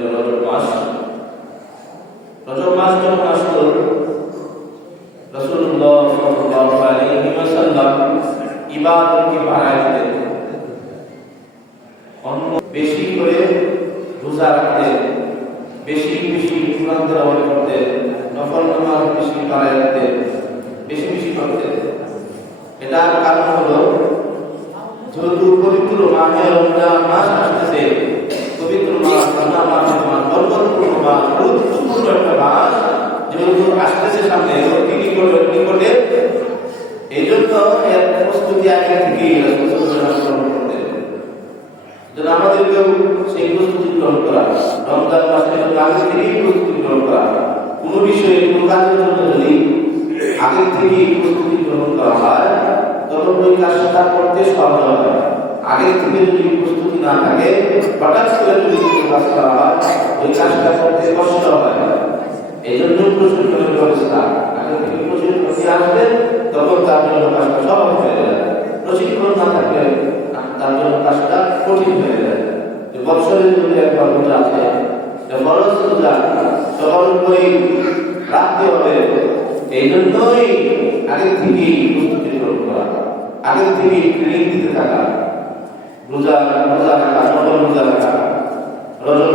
যে রজব মাস রজব মাস বাড়ায় দিতেন অন্য বেশি করে রোজা রাখতেন বেশি বেশি কোরআন তেলাওয়াত করতেন নফল নামাজ বেশি বাড়ায় রাখতেন বেশি বেশি করতেন এটার কারণ হলো যেহেতু পবিত্র মাহে রমজান মাস আসতেছে পবিত্র মাস রমজান মাস মাস বরকতপূর্ণ মাস গুরুত্বপূর্ণ একটা মাস যেহেতু আসতেছে সামনে অতি এই জন্য এর প্রস্তুতি আগে থেকেই আমাদেরকেও সেই প্রস্তুতি গ্রহণ করা রমজান মাসের জন্য আগে থেকেই প্রস্তুতি গ্রহণ করা কোনো বিষয়ে কোনো কাজের জন্য যদি আগে থেকেই প্রস্তুতি গ্রহণ করা হয় তখন ওই কাজটা তার করতে সহজ হয় আগে থেকে যদি প্রস্তুতি না থাকে, হঠাৎ করে যদি কাজ করা হয় ওই কাজটা করতে কষ্ট হয় এই জন্য থেকে প্রশিক্ষণ আসবে, তখন তার জন্য কাজটা হয়ে যায়। প্রশিক্ষণ না থাকলে তার জন্য কাজটা কঠিন হয়ে যায়। যে বৎসরে যদি একবার রোজা আছে উপরেই রাখতে হবে। এই জন্যই আগে থেকেই প্রস্তুতি গ্রহণ থাকা।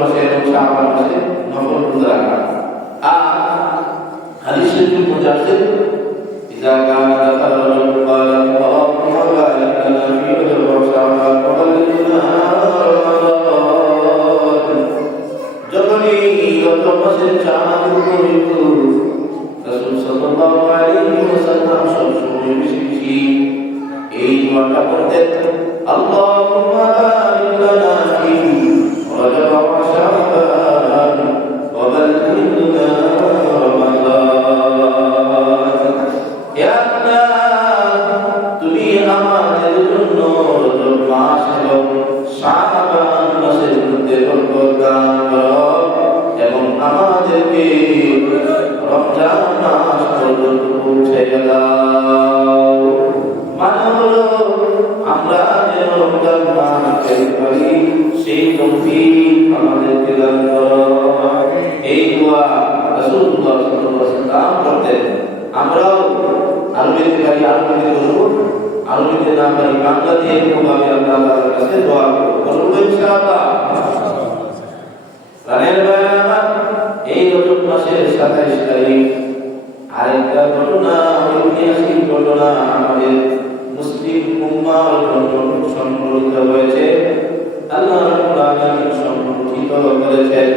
মাসে এবং শাহবান মাসে নকল রোজা রাখা। আর হাদিস শরীফের ইজা কামা দাখালা রাব্বাল ফাওয়া এই দোয়া রাসূলুল্লাহ আমরাও আরবিতে পারি আরবিতে করব আরেকটা ঘটনা ঐতিহাসিক ঘটনা আমাদের মুসলিম উম্মার জন্য হয়েছে। আল্লাহ রাব্বুল আলামিন সংগঠিত করেছেন।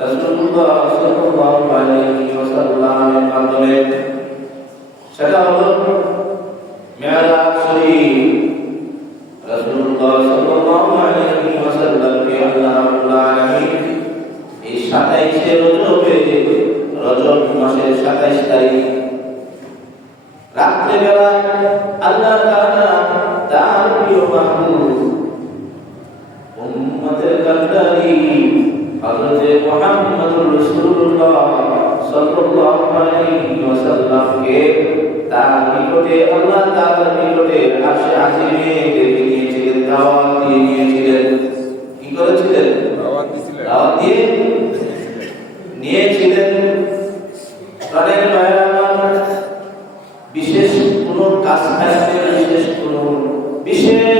রাসূলুল্লাহ সাল্লাল্লাহু আলাইহি ওয়াসাল্লামের মাধ্যমে। সেটা হলো মেরাজ শরীফ। রাসূলুল্লাহ সাল্লাল্লাহু আলাইহি ওয়াসাল্লামকে আল্লাহ এই 27 রজবে, রজব মাসের 27 তারিখ রাত্রে বেলা আল্লাহ তাআলা তার প্রিয় মাহবুব উম্মতের কান্দারি হযরত মুহাম্মদুর রাসূলুল্লাহ সাল্লাল্লাহু আলাইহি ওয়াসাল্লামকে তার নিকটে আল্লাহ তাআলার নিকটে আরশে আজিমে ডেকে নিয়েছিলেন দাওয়াত দিয়ে নিয়েছিলেন। কি করেছিলেন? দাওয়াত দিছিলেন। দাওয়াত দিয়ে নিয়েছিলেন। প্রাণের বিশেষ কোনো কাজ বিশেষ কোনো বিশেষ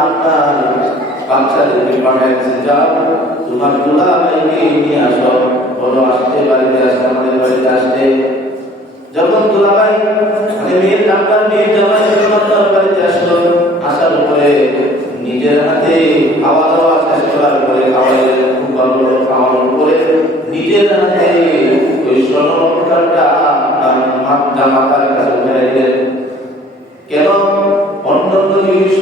আপনার যাও তোমার দুলাভাইকে নিয়ে আসো বলো আসতে বাড়িতে আসতে আমাদের বাড়িতে আসতে যখন দুলাভাই মানে মেয়ের নাম্বার মেয়ে জামাই বাড়িতে আসলো আসার নিজের হাতে খাওয়া দাওয়া শেষ করার খাওয়াইলেন খুব ভালো খাওয়ানোর পরে নিজের হাতে ওই স্বর্ণটা মাথার কাছে কেন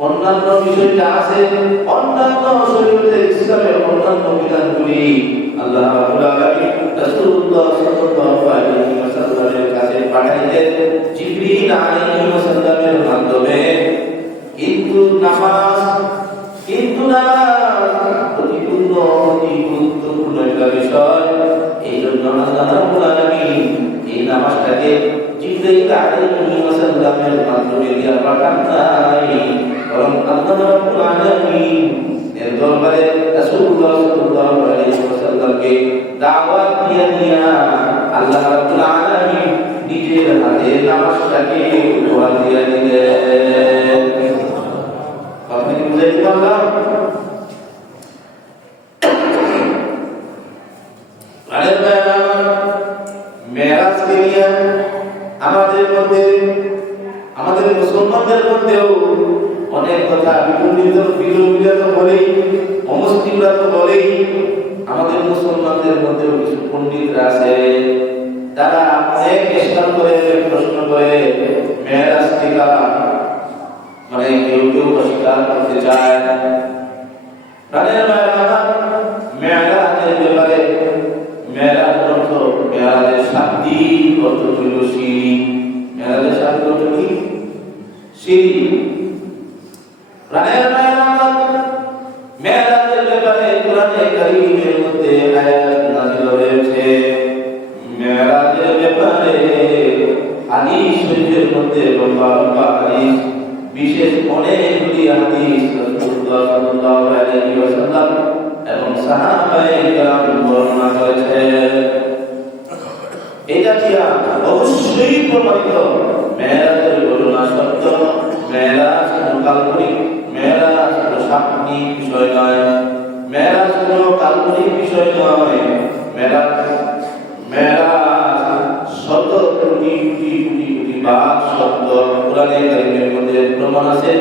অন্যান্য বিষয়টা আছে, অন্যান্য শরীয়তে ইসলামের অন্যান্য বিধানগুলি আল্লাহ মাধ্যমে। কিন্তু নামাজ বিষয়। এই জন্য আল্লাহ এই নামাজটাকে জিবরিল পাঠান নাই। বরং আল্লাহ রাব্বুল আলামিন এর দরবারে রাসূলুল্লাহ সাল্লাল্লাহু আলাইহি ওয়াসাল্লামকে দাওয়াত দিয়া দিয়া আল্লাহ রাব্বুল আলামিন নিজের হাতে নামাজটাকে উপহার দিয়া দিলেন। আপনি বুঝাইতে পারলাম? আমাদের মধ্যে, আমাদের মুসলমানদের মধ্যেও বিপরীত বিরোধীরা তো বলেই আমাদের মুসলমানদের মধ্যেও কিছু পণ্ডিতরা তারা প্রশ্ন করে মেয়েরাজ মানে কেউ কেউ করতে চায় মায়েরা মেয়েরাজের ব্যাপারে মেয়েরাজ শান্তি অর্থ হইল সিঁড়ি মেয়েরাজের শান্তি অর্থ কি সিঁড়ি কি অবশ্যই প্রমাণিত। মেয়েরাজের ঘটনা সত্য মেয়েরাজ কোনো কাল্পনিক মেয়েরাজ কোনো সাপনিক বিষয় নয়। মেয়েরাজ কোনো কাল্পনিক বিষয় নয়। মেয়েরাজ মেয়েরাজ শত কোটি কোটি কোটি কোটি শব্দ কোরআনে কারিমের মধ্যে প্রমাণ আছে,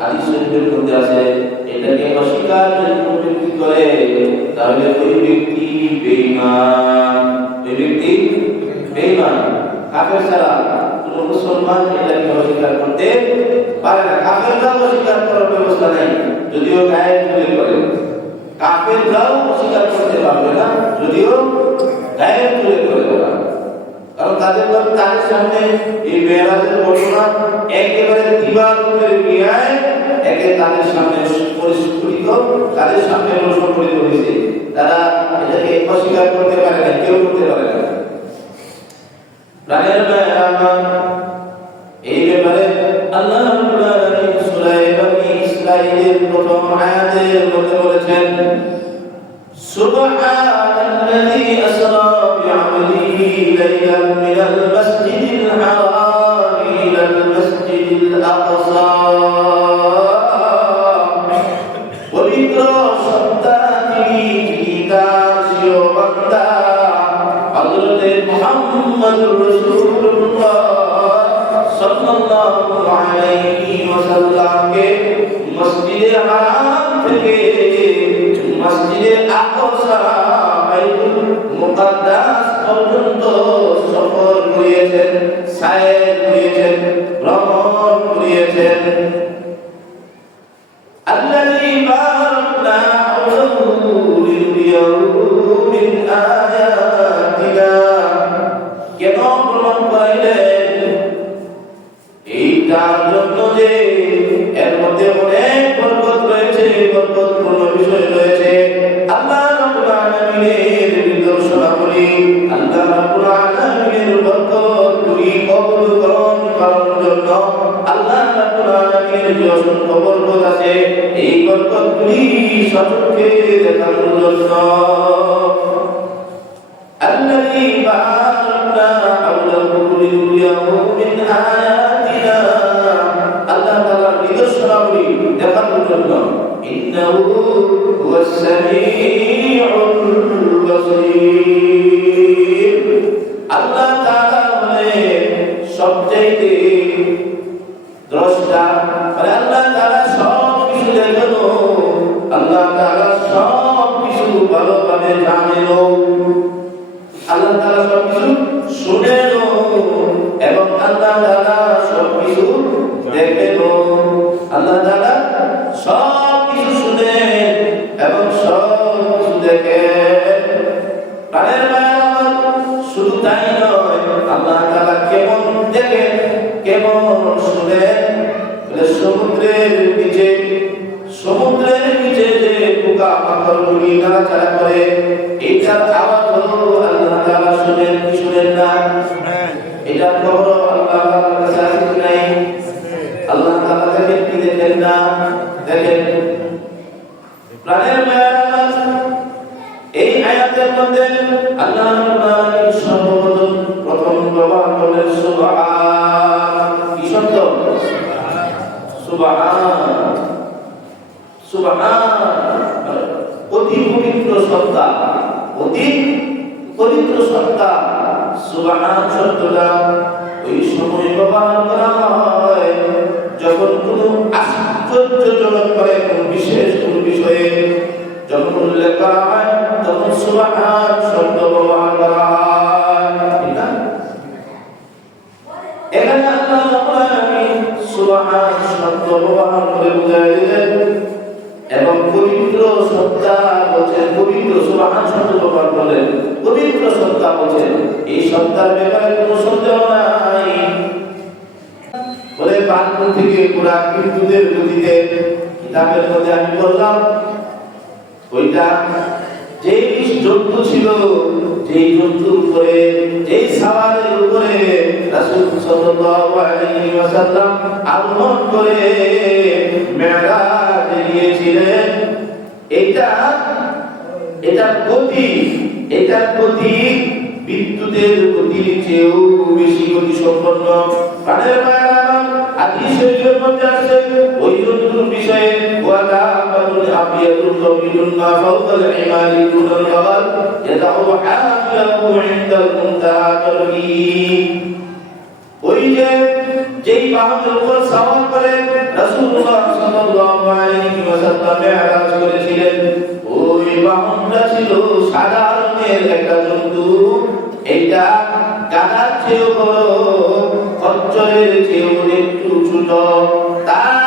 হাদিস শরীফের মধ্যে আছে। এটাকে অস্বীকার যদি কোনো ব্যক্তি করে, তাহলে ওই ব্যক্তি ব্যক্তি বেঈমান, কাফের ছাড়া কোনো মুসলমান এটাকে অস্বীকার করতে পারে না। কাফেররাও অস্বীকার করার ব্যবস্থা নেই, যদিও গায়ের জুড়ে করে। কাফেররাও অস্বীকার করতে পারবে না, যদিও গায়ের জুড়ে করে ওরা। কারণ তাদের তাদের সামনে এই মেয়েরাজের ঘটনা একেবারে দিবার নিয়ে একে তাদের সামনে পরিস্ফুটিত, তাদের সামনে সংগঠিত হয়েছে তারা এটাকে অস্বীকার করতে পারে না, কেউ করতে পারে না। প্রাণের মেয়েরা এই ব্যাপারে আল্লাহ রাব্বুল আলামিন সূরা বনী ইসরাঈলের প্রথম আয়াতের সুবহানাল্লাযী আসরা বি'আবদিহি লাইলান মিনাল মাসজিদিল মসজিদে হারাম থেকে মসজিদে আকসা বাইতুল মুকাদ্দাস পর্যন্ত সফর করিয়েছেন সায়ের করিয়েছেন ভ্রমণ করিয়েছেন। আলামিনের নিদর্শনাবলী আল্লাহ রাব্বুল আলামিনের বরকতগুলি কবুল করুন করার জন্য আল্লাহ রাব্বুল আলামিনের যে অসংখ্য বরকত আছে, এই বরকতগুলি সচক্ষে দেখার জন্য। السميع البصير. الله সুবহান সুবহান, অতি পবিত্র সত্তা, অতি পবিত্র সত্তা, সুবহান শব্দটা ওই সময় ব্যবহার করা হয় যখন কোনো আশ্চর্যজনক করে কোনো বিশেষ কোনো বিষয়ে যখন উল্লেখ করা হয়, তখন সুবহান শব্দ ব্যবহার করা হয় ঠিক না? এখানে আল্লাহ রাব্বুল আলামিন সুবহান শব্দ ব্যবহার করে বুঝাই সত্তা বলছেন, পবিত্র সত্তা বলছেন, এই সত্তার ব্যাপারে কোনো সন্দেহ নাই। বলে বাক্য থেকে পুরা কিতাবের মধ্যে আমি বললাম, ওইটা যেই জন্তু ছিল যেই জন্তুর উপরে যেই সাওয়ারের উপরে রাসূল সাল্লাল্লাহু আলাইহি ওয়াসাল্লাম আরোহণ করে মেরাজ গিয়েছিলেন এটা এটা গতি এটা গতি বিদ্যুতের গতির চেয়েও বেশি গতি সম্পন্ন প্রাণের মায়ের আমার হাদিস শরীফের মধ্যে আছে। ওই জন্তুর বিষয়ে ওয়ালা আবিয়াতুল কবিলুন মা ফাওকাল ইমালি দুনাল বাগাল ইয়াদাউ হামিলাহু ইনদাল মুনতাহা ওই যে যেই বাহনের উপর সওয়ার করে রাসূলুল্লাহ সাল্লাল্লাহু আলাইহি ওয়াসাল্লাম মেরাজ করেছিলেন, ওই বাহনটা ছিল সাদা রঙের একটা জন্তু এইটা গাধার চেয়েও বড় খচ্চরের চেয়েও একটু ছোট তার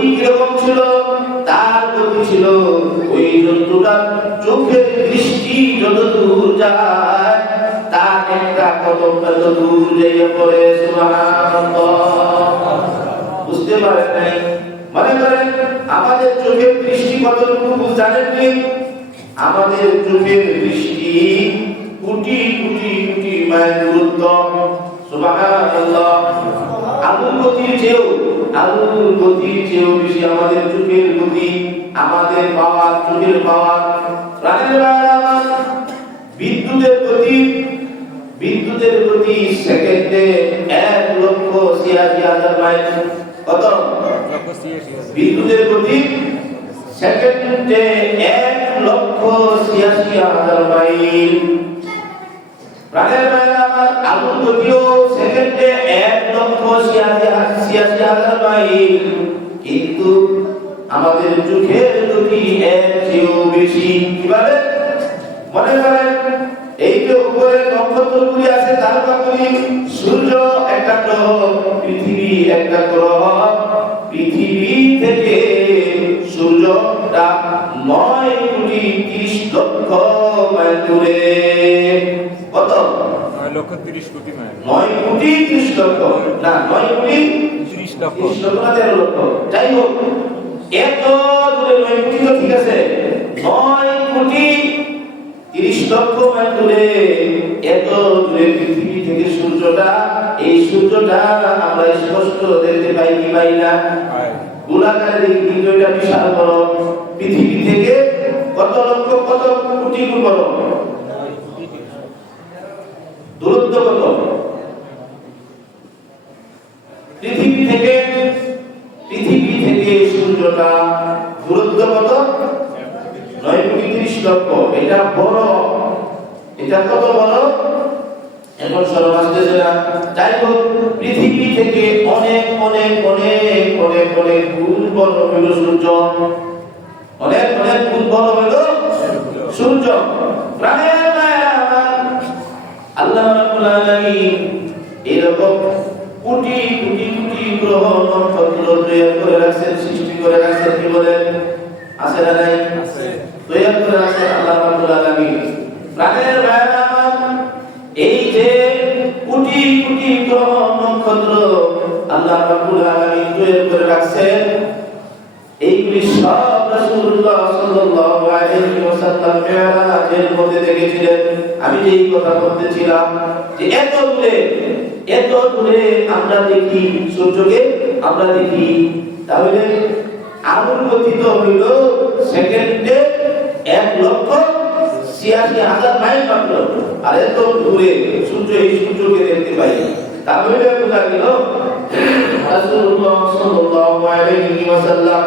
গতি কীরকম ছিল? তার গতি ছিল ওই জন্তুটার চোখের দৃষ্টি যত দূর যায়, তার একটা কদম তত দূর যাইয়া পড়ে বুঝতে পারেন নাই? মনে করেন, আমাদের চোখের দৃষ্টি কতটুকু জানেন কি? আমাদের চোখের দৃষ্টি কোটি কোটি কোটি মাইল দূরত্ব। সুবহানাল্লাহ। আলুর গতির চেয়েও আলুর গতির চেয়েও বেশি আমাদের চোখের গতি, আমাদের পাওয়ার, চোখের পাওয়ার। বিদ্যুতের গতি বিদ্যুতের গতি সেকেন্ডে এক লক্ষ ছিয়াশি হাজার মাইল। কত? বিদ্যুতের গতি সেকেন্ডে এক লক্ষ ছিয়াশি হাজার মাইল। সেকেন্ডে এক লক্ষ ছিয়াশি হাজার মাইল, কিন্তু আমাদের চোখের গতি এর চেয়েও বেশি। কীভাবে? মনে করেন, এই যে উপরে নক্ষত্রগুলি আছে তারকাগুলি সূর্য একটা গ্রহ, পৃথিবী একটা গ্রহ। পৃথিবী থেকে সূর্যটা নয় কোটি তিরিশ লক্ষ মাইল দূরে। কত? নয় লক্ষ তিরিশ কোটি মাইল নয় কোটি তিরিশ লক্ষ। না নয় কোটি তিরিশ লক্ষ। তিরিশ লক্ষ না তেরো লক্ষ। যাই হোক এত দূরে নয় কোটি তো ঠিক আছে। নয় কোটি তিরিশ লক্ষ মাইল দূরে এত দূরে পৃথিবী থেকে সূর্যটা এই সূর্যটা আমরা স্পষ্ট দেখতে পাই কি পাই না? গোলাকারে দেখি কিন্তু এটা বিশাল বড়। পৃথিবী থেকে কত লক্ষ কত কোটি গুণ বড়? দূরত্ব কত? পৃথিবী থেকে পৃথিবী থেকে সূর্যটা দূরত্ব কত? নয় কোটি ত্রিশ লক্ষ। এটা বড়। এটা কত বড়? এখন সরব আসতেছে না যাই হোক, পৃথিবী থেকে অনেক অনেক অনেক অনেক অনেক গুণ বড় হইল সূর্য। অনেক অনেক গুণ বড় হইল সূর্য। প্রাণের। আল্লাহ রাব্বুল আলামিন এরকম কোটি কোটি কোটি গ্রহ নক্ষত্র তৈরি করে রাখছেন সৃষ্টি করে রাখছেন কি বলেন? আছে না নাই? আছে। তৈরি করে রাখছেন আল্লাহ রাব্বুল আলামিন। প্রাণের এই যে কোটি কোটি গ্রহ নক্ষত্র আল্লাহ রাব্বুল আলামিন তৈরি করে রাখছেন সব রাসূলুল্লাহ সাল্লাল্লাহু আলাইহি ওয়াসাল্লাম মিরাজের মধ্যে দেখেছিলেন আমি যে এই কথা বলতেছিলাম যে এত দূরে এত দূরে আমরা দেখি সূর্যকে আমরা দেখি তাহলে আলোর গতি তো হইল সেকেন্ডে এক লক্ষ ছিয়াশি হাজার মাইল মাত্র আর এত দূরে সূর্য এই সূর্যকে দেখতে পাই তাহলে বোঝা গেল রাসূলুল্লাহ সাল্লাল্লাহু আলাইহি ওয়াসাল্লাম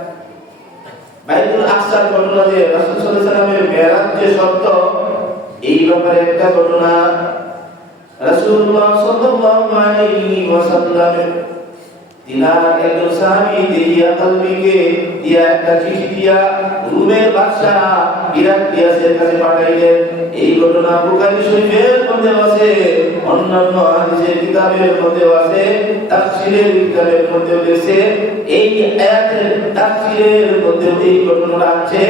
বাইতুল আকসার ঘটনা যে রাসুল সাল্লামের মেরাজ যে সত্য, এই ব্যাপারে একটা ঘটনা রাসূলুল্লাহ সাল্লাল্লাহু আলাইহি ওয়াসাল্লাম দিয়াসের কাছে পাঠাইলেন এই ঘটনা বুখারী শরীফের মধ্যে আছে অন্যান্য হাদিসের কিতাবের মধ্যে আছে তাফসীরের কিতাবের মধ্যে রয়েছে এই আয়াতের তাফসীরের মধ্যে এই ঘটনাটা আছে।